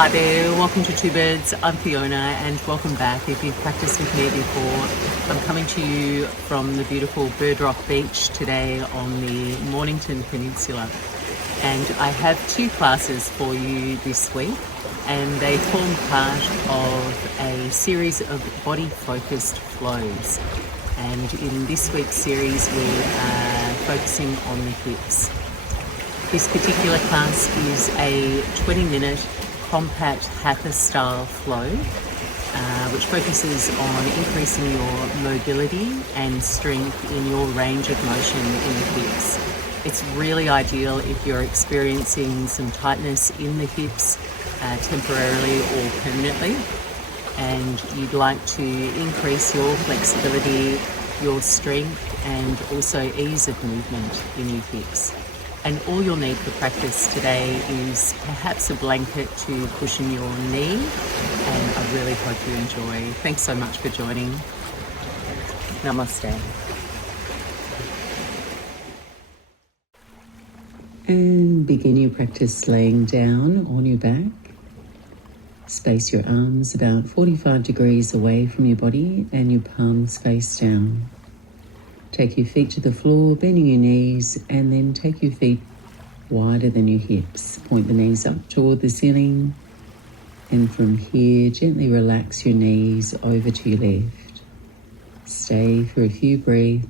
Hi there, welcome to Two Birds. I'm Fiona and welcome back. If you've practiced with me before, I'm coming to you from the beautiful Bird Rock Beach today on the Mornington Peninsula. And I have two classes for you this week, and they form part of a series of body-focused flows. And in this week's series, we are focusing on the hips. This particular class is a 20-minute compact Hatha style flow, which focuses on increasing your mobility and strength in your range of motion in the hips. It's really ideal if you're experiencing some tightness in the hips temporarily or permanently, and you'd like to increase your flexibility, your strength, and also ease of movement in your hips. And all you'll need for practice today is perhaps a blanket to cushion your knee, and I really hope you enjoy. Thanks so much for joining. Namaste. And begin your practice laying down on your back. Space your arms about 45 degrees away from your body and your palms face down. Take your feet to the floor, bending your knees, and then take your feet wider than your hips. Point the knees up toward the ceiling, and from here, gently relax your knees over to your left. Stay for a few breaths,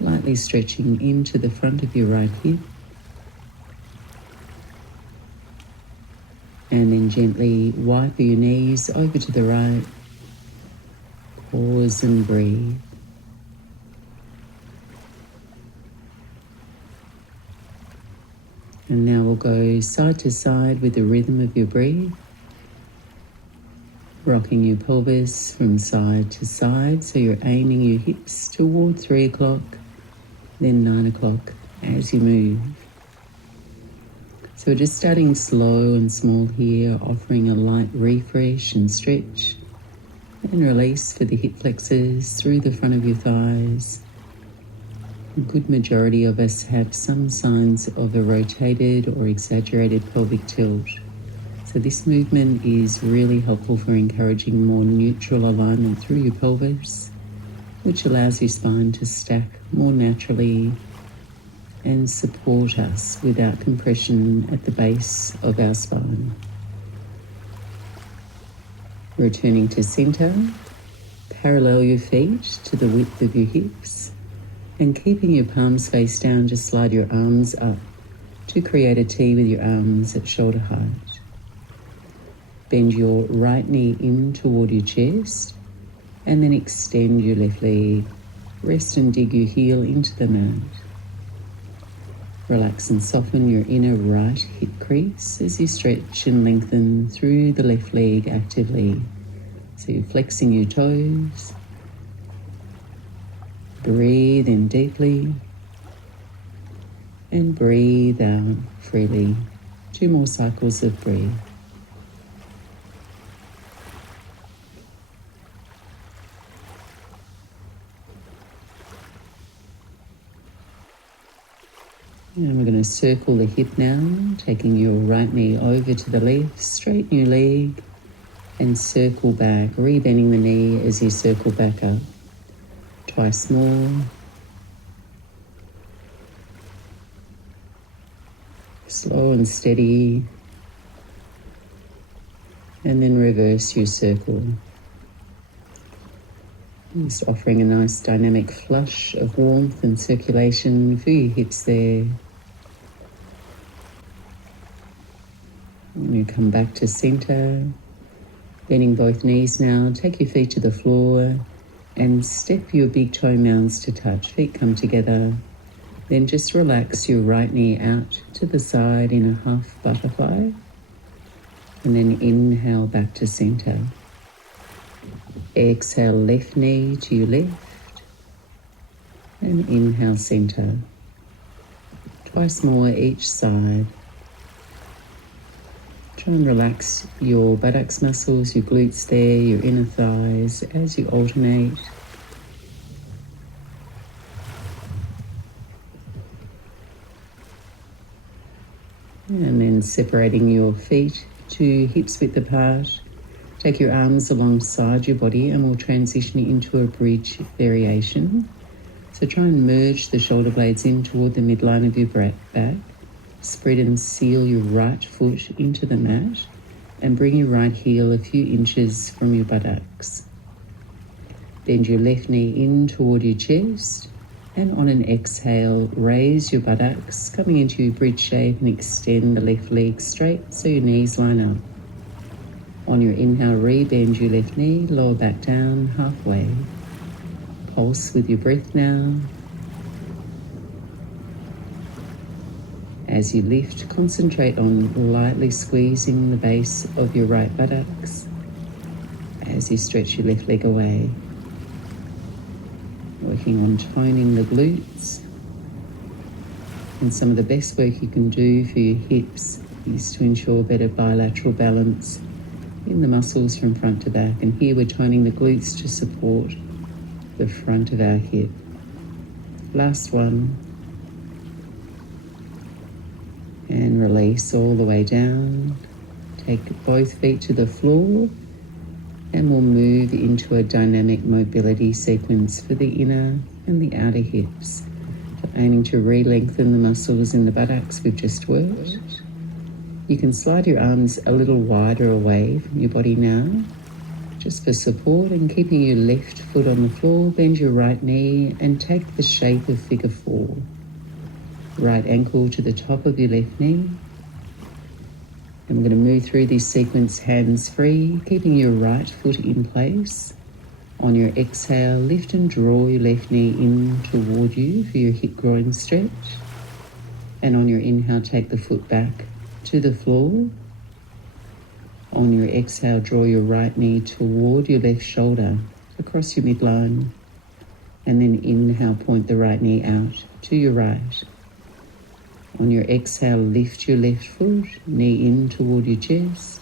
lightly stretching into the front of your right hip, and then gently wipe your knees over to the right. Pause and breathe. And now we'll go side to side with the rhythm of your breath, rocking your pelvis from side to side, so you're aiming your hips toward 3 o'clock, then 9 o'clock as you move. So we're just starting slow and small here, offering a light refresh and stretch and release for the hip flexors through the front of your thighs. A good majority of us have some signs of a rotated or exaggerated pelvic tilt. So this movement is really helpful for encouraging more neutral alignment through your pelvis, which allows your spine to stack more naturally and support us without compression at the base of our spine. Returning to center, parallel your feet to the width of your hips, and keeping your palms face down, just slide your arms up to create a T with your arms at shoulder height. Bend your right knee in toward your chest, and then extend your left leg. Rest and dig your heel into the mat. Relax and soften your inner right hip crease as you stretch and lengthen through the left leg actively. So you're flexing your toes. Breathe in deeply and breathe out freely. 2 more cycles of breath. And we're going to circle the hip now, taking your right knee over to the left, straighten your leg and circle back, re-bending the knee as you circle back up. Twice more. Slow and steady. And then reverse your circle. Just offering a nice dynamic flush of warmth and circulation for your hips there. And you come back to center. Bending both knees now. Take your feet to the floor. And step your big toe mounds to touch. Feet come together. Then just relax your right knee out to the side in a half butterfly. And then inhale back to center. Exhale left knee to your left. And inhale center. Twice more each side. Try and relax your buttocks muscles, your glutes there, your inner thighs as you alternate. And then separating your feet to hips width apart. Take your arms alongside your body and we'll transition into a bridge variation. So try and merge the shoulder blades in toward the midline of your back. Spread and seal your right foot into the mat and bring your right heel a few inches from your buttocks. Bend your left knee in toward your chest, and on an exhale, raise your buttocks, coming into your bridge shape, and extend the left leg straight so your knees line up. On your inhale, re-bend your left knee, lower back down halfway. Pulse with your breath now. As you lift, concentrate on lightly squeezing the base of your right buttocks as you stretch your left leg away. Working on toning the glutes. And some of the best work you can do for your hips is to ensure better bilateral balance in the muscles from front to back. And here we're toning the glutes to support the front of our hip. Last one. And release all the way down. Take both feet to the floor. And we'll move into a dynamic mobility sequence for the inner and the outer hips. So aiming to re-lengthen the muscles in the buttocks we've just worked. You can slide your arms a little wider away from your body now, just for support, and keeping your left foot on the floor, bend your right knee and take the shape of figure 4. Right ankle to the top of your left knee. And we're going to move through this sequence hands-free, keeping your right foot in place. On your exhale, lift and draw your left knee in toward you for your hip groin stretch. And on your inhale, take the foot back to the floor. On your exhale, draw your right knee toward your left shoulder, across your midline. And then inhale, point the right knee out to your right. On your exhale, lift your left foot, knee in toward your chest.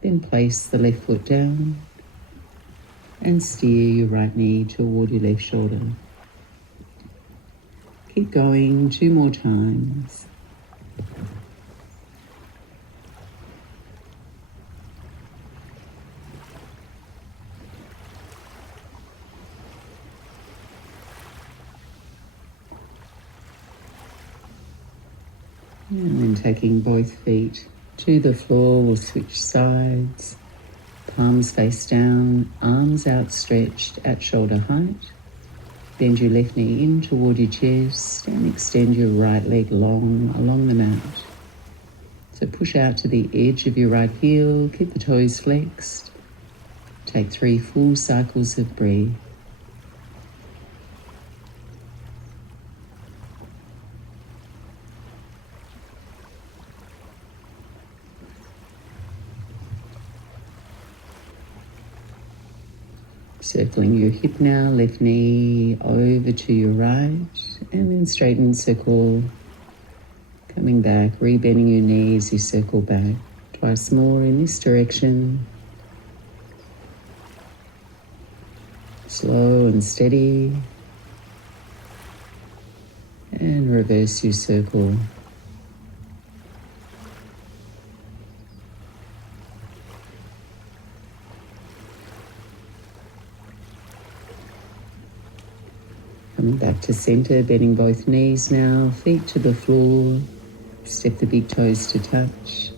Then place the left foot down and steer your right knee toward your left shoulder. Keep going 2 more times. And then taking both feet to the floor, we'll switch sides. Palms face down, arms outstretched at shoulder height. Bend your left knee in toward your chest and extend your right leg long along the mat. So push out to the edge of your right heel, keep the toes flexed. Take 3 full cycles of breath. Circling your hip now, left knee over to your right, and then straighten circle. Coming back, re-bending your knees, you circle back. Twice more in this direction. Slow and steady. And reverse your circle. Coming back to center, bending both knees now, feet to the floor, step the big toes to touch,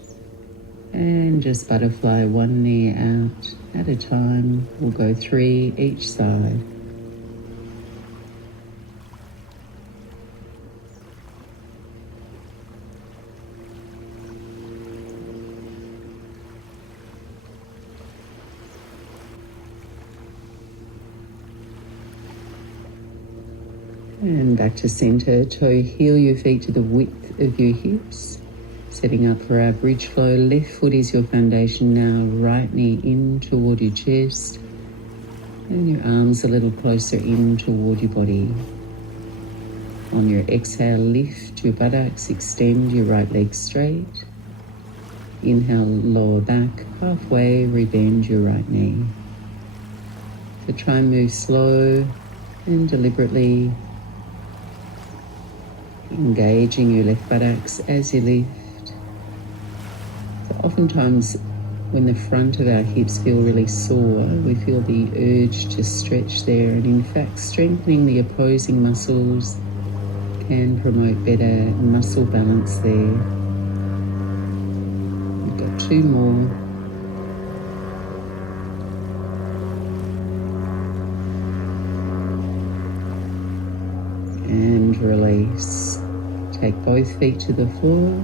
and just butterfly one knee out at a time. We'll go 3 each side. And back to center, toe heel your feet to the width of your hips. Setting up for our bridge flow, left foot is your foundation now, right knee in toward your chest. And your arms a little closer in toward your body. On your exhale, lift your buttocks, extend your right leg straight. Inhale, lower back, halfway, rebend your right knee. So try and move slow and deliberately, engaging your left buttocks as you lift. So Oftentimes, when the front of our hips feel really sore, we feel the urge to stretch there, and in fact, strengthening the opposing muscles can promote better muscle balance there. We've got 2 more. And release. Take both feet to the floor,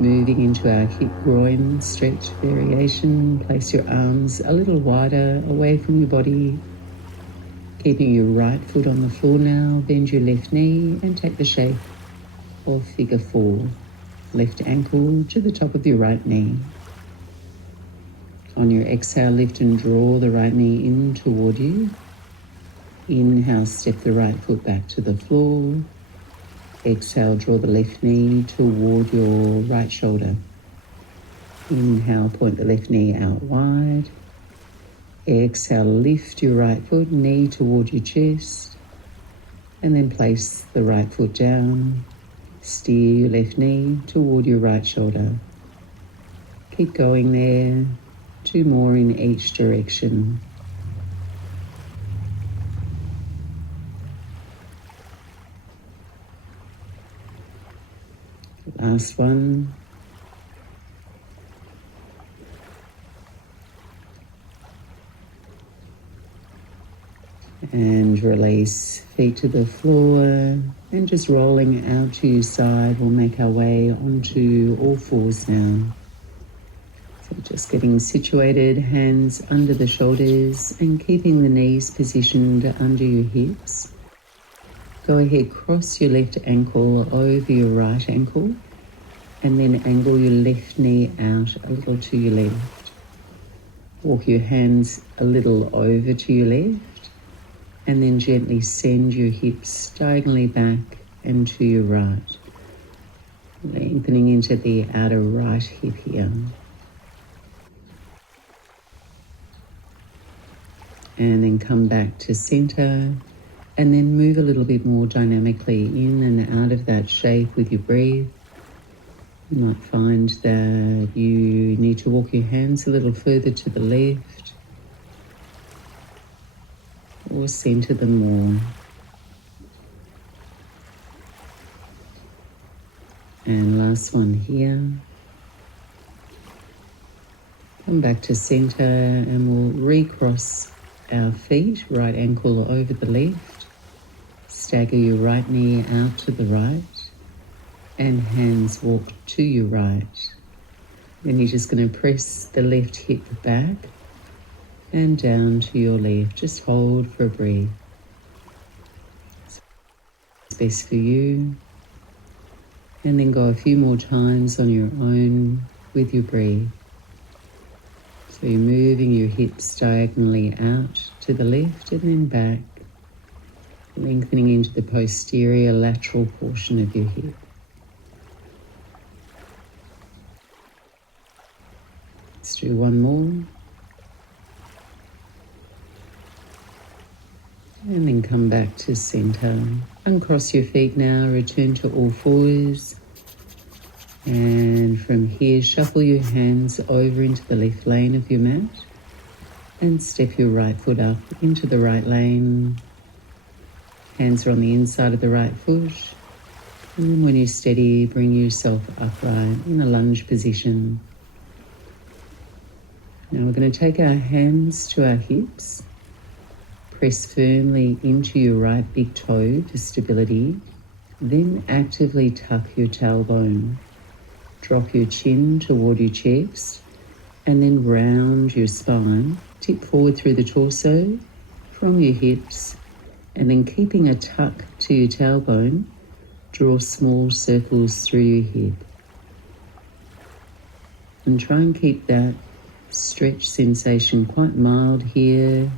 moving into our hip groin stretch variation. Place your arms a little wider away from your body, keeping your right foot on the floor now. Bend your left knee and take the shape of figure 4. Left ankle to the top of your right knee. On your exhale, lift and draw the right knee in toward you. Inhale, step the right foot back to the floor. Exhale, draw the left knee toward your right shoulder. Inhale, point the left knee out wide. Exhale, lift your right foot, knee toward your chest. And then place the right foot down. Steer your left knee toward your right shoulder. Keep going there. 2 more in each direction. Last one. And release, feet to the floor, and just rolling out to your side. We'll make our way onto all fours now. So just getting situated, hands under the shoulders and keeping the knees positioned under your hips. Go ahead, cross your left ankle over your right ankle, and then angle your left knee out a little to your left. Walk your hands a little over to your left, and then gently send your hips diagonally back and to your right, lengthening into the outer right hip here. And then come back to center, and then move a little bit more dynamically in and out of that shape with your breath. You might find that you need to walk your hands a little further to the left, or center them more. And last one here. Come back to center, and we'll recross our feet, right ankle over the left. Stagger your right knee out to the right, and hands walk to your right. Then you're just going to press the left hip back and down to your left. Just hold for a breath. It's best for you. And then go a few more times on your own with your breath. So you're moving your hips diagonally out to the left and then back, lengthening into the posterior lateral portion of your hip. Let's do one more. And then come back to center. Uncross your feet now, return to all fours. And from here, shuffle your hands over into the left lane of your mat and step your right foot up into the right lane. Hands are on the inside of the right foot. And then when you're steady, bring yourself upright in a lunge position. Now we're going to take our hands to our hips. Press firmly into your right big toe for stability. Then actively tuck your tailbone. Drop your chin toward your chest, and then round your spine. Tip forward through the torso from your hips, and then keeping a tuck to your tailbone, draw small circles through your hip. And try and keep that stretch sensation quite mild here.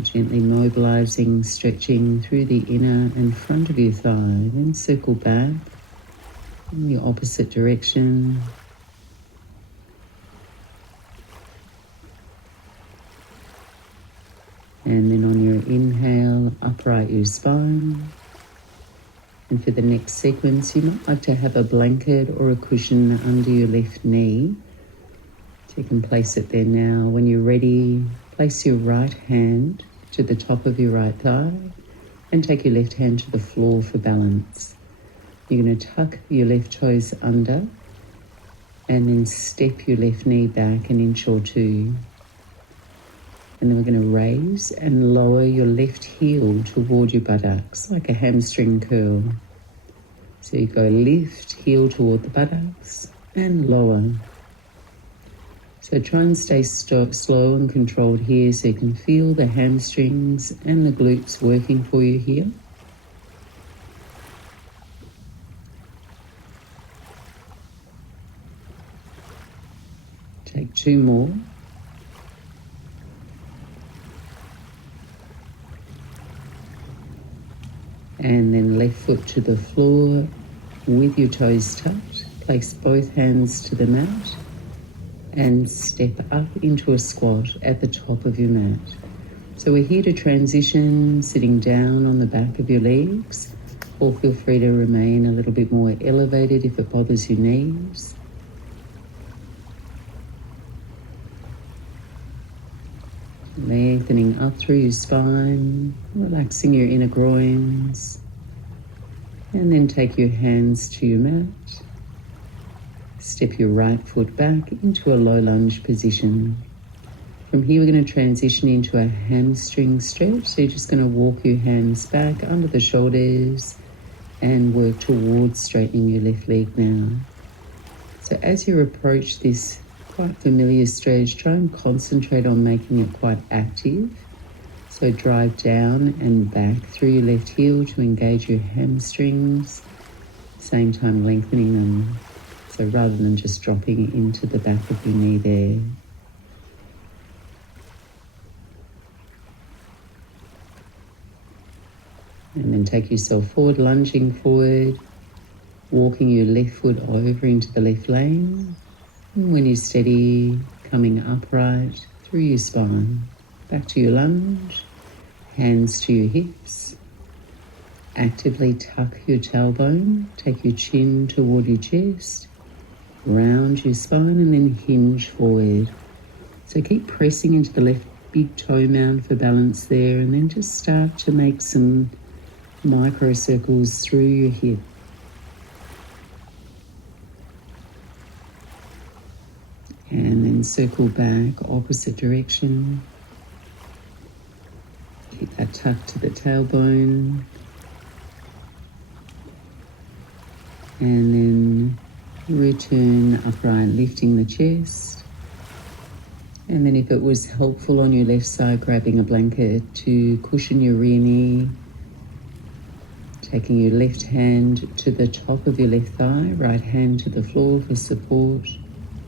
Gently mobilizing, stretching through the inner and front of your thigh. Then circle back in the opposite direction. And then on your inhale, upright your spine. And for the next sequence, you might like to have a blanket or a cushion under your left knee So you can place it there now. When you're ready, place your right hand to the top of your right thigh and take your left hand to the floor for balance. You're going to tuck your left toes under and then step your left knee back an inch or two. And then we're going to raise and lower your left heel toward your buttocks like a hamstring curl. So you go lift, heel toward the buttocks and lower. So try and stay slow and controlled here so you can feel the hamstrings and the glutes working for you here. Take 2 more. And then left foot to the floor with your toes tucked. Place both hands to the mat and step up into a squat at the top of your mat. So we're here to transition, sitting down on the back of your legs, or feel free to remain a little bit more elevated if it bothers your knees. Lengthening up through your spine, relaxing your inner groins, and then take your hands to your mat. Step your right foot back into a low lunge position. From here, we're going to transition into a hamstring stretch. So you're just going to walk your hands back under the shoulders and work towards straightening your left leg now. So as you approach this quite familiar stretch, try and concentrate on making it quite active. So drive down and back through your left heel to engage your hamstrings, same time lengthening them. So rather than just dropping into the back of your knee there. And then take yourself forward, lunging forward, walking your left foot over into the left lane. And when you're steady, coming upright through your spine. Back to your lunge, hands to your hips. Actively tuck your tailbone, take your chin toward your chest. Round your spine and then hinge forward. So keep pressing into the left big toe mound for balance there, and then just start to make some micro circles through your hip. And then circle back, opposite direction. Keep that tucked to the tailbone. And then return upright, lifting the chest. And then if it was helpful on your left side, grabbing a blanket to cushion your rear knee. Taking your left hand to the top of your left thigh, right hand to the floor for support.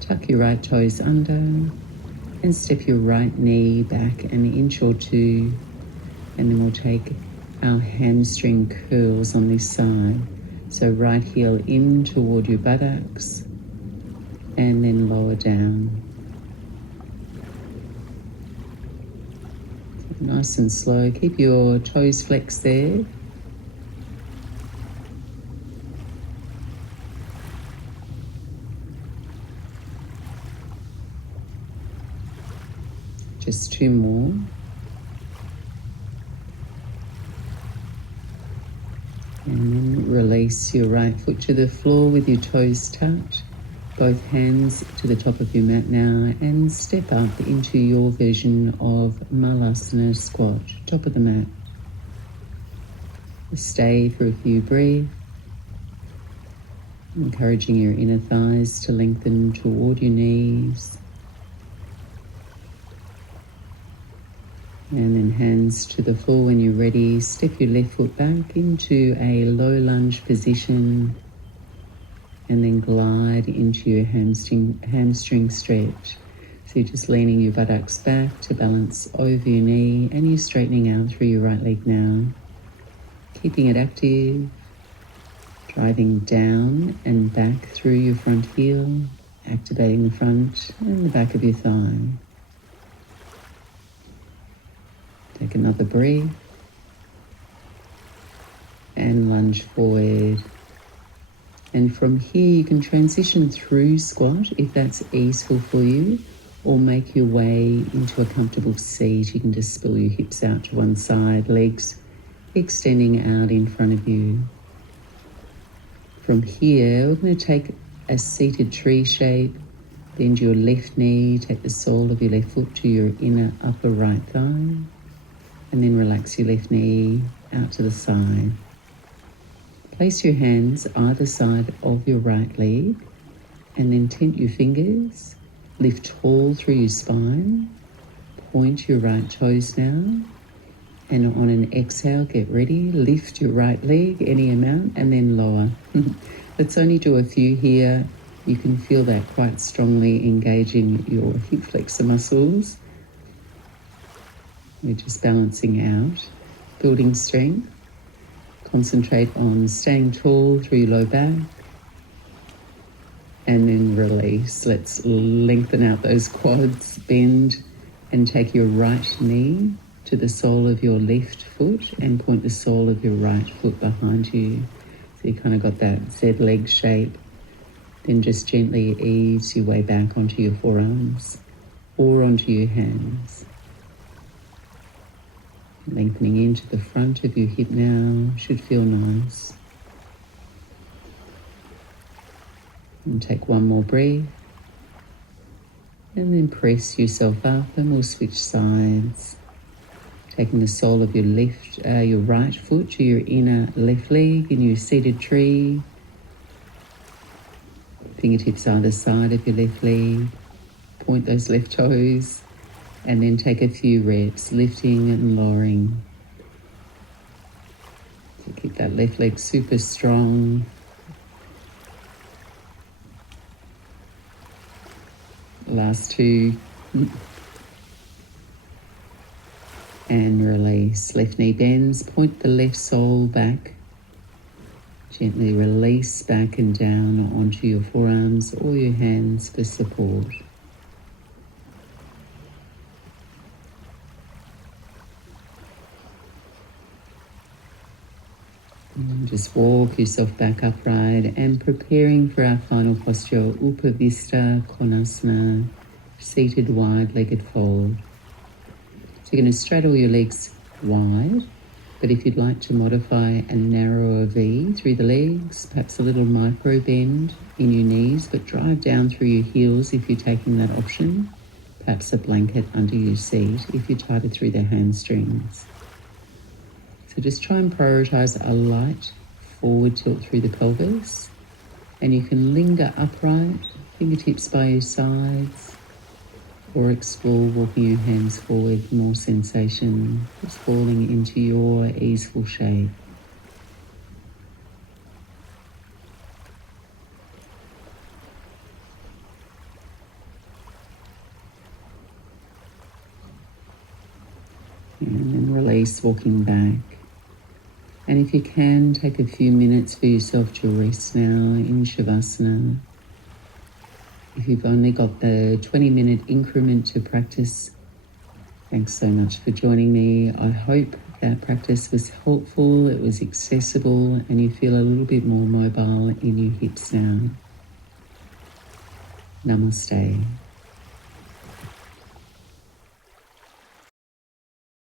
Tuck your right toes under and step your right knee back an inch or two. And then we'll take our hamstring curls on this side. So right heel in toward your buttocks and then lower down. Nice and slow. Keep your toes flexed there. Just 2 more. And then release your right foot to the floor with your toes tucked. Both hands to the top of your mat now and step up into your version of Malasana squat, top of the mat. Stay for a few breaths, encouraging your inner thighs to lengthen toward your knees. And then hands to the floor. When you're ready, step your left foot back into a low lunge position and then glide into your hamstring stretch. So you're just leaning your buttocks back to balance over your knee and you're straightening out through your right leg now. Keeping it active, driving down and back through your front heel, activating the front and the back of your thigh. Take another breath and lunge forward. And from here you can transition through squat if that's easeful for you, or make your way into a comfortable seat. You can just spill your hips out to one side, legs extending out in front of you. From here, we're going to take a seated tree shape. Bend your left knee, take the sole of your left foot to your inner upper right thigh, and then relax your left knee out to the side. Place your hands either side of your right leg, and then tent your fingers. Lift tall through your spine. Point your right toes now. And on an exhale, get ready. Lift your right leg any amount and then lower. Let's only do a few here. You can feel that quite strongly engaging your hip flexor muscles. We're just balancing out, building strength. Concentrate on staying tall through your low back. And then release. Let's lengthen out those quads, bend, and take your right knee to the sole of your left foot and point the sole of your right foot behind you. So you kind of got that Z leg shape. Then just gently ease your way back onto your forearms or onto your hands. Lengthening into the front of your hip now, should feel nice. And take one more breath. And then press yourself up and we'll switch sides. Taking the sole of your right foot to your inner left leg in your seated tree. Fingertips either side of your left leg. Point those left toes. And then take a few reps, lifting and lowering. So keep that left leg super strong. Last two. And release. Left knee bends. Point the left sole back. Gently release back and down onto your forearms or your hands for support. And just walk yourself back upright and preparing for our final posture, Upavista Konasana, seated wide-legged fold. So you're going to straddle your legs wide, but if you'd like to modify a narrower V through the legs, perhaps a little micro bend in your knees, but drive down through your heels if you're taking that option. Perhaps a blanket under your seat if you're tighter through the hamstrings. So just try and prioritize a light forward tilt through the pelvis. And you can linger upright, fingertips by your sides, or explore walking your hands forward for more sensation, just falling into your easeful shape. And then release, walking back. And if you can, take a few minutes for yourself to rest now in Shavasana. If you've only got the 20-minute increment to practice, thanks so much for joining me. I hope that practice was helpful, it was accessible, and you feel a little bit more mobile in your hips now. Namaste.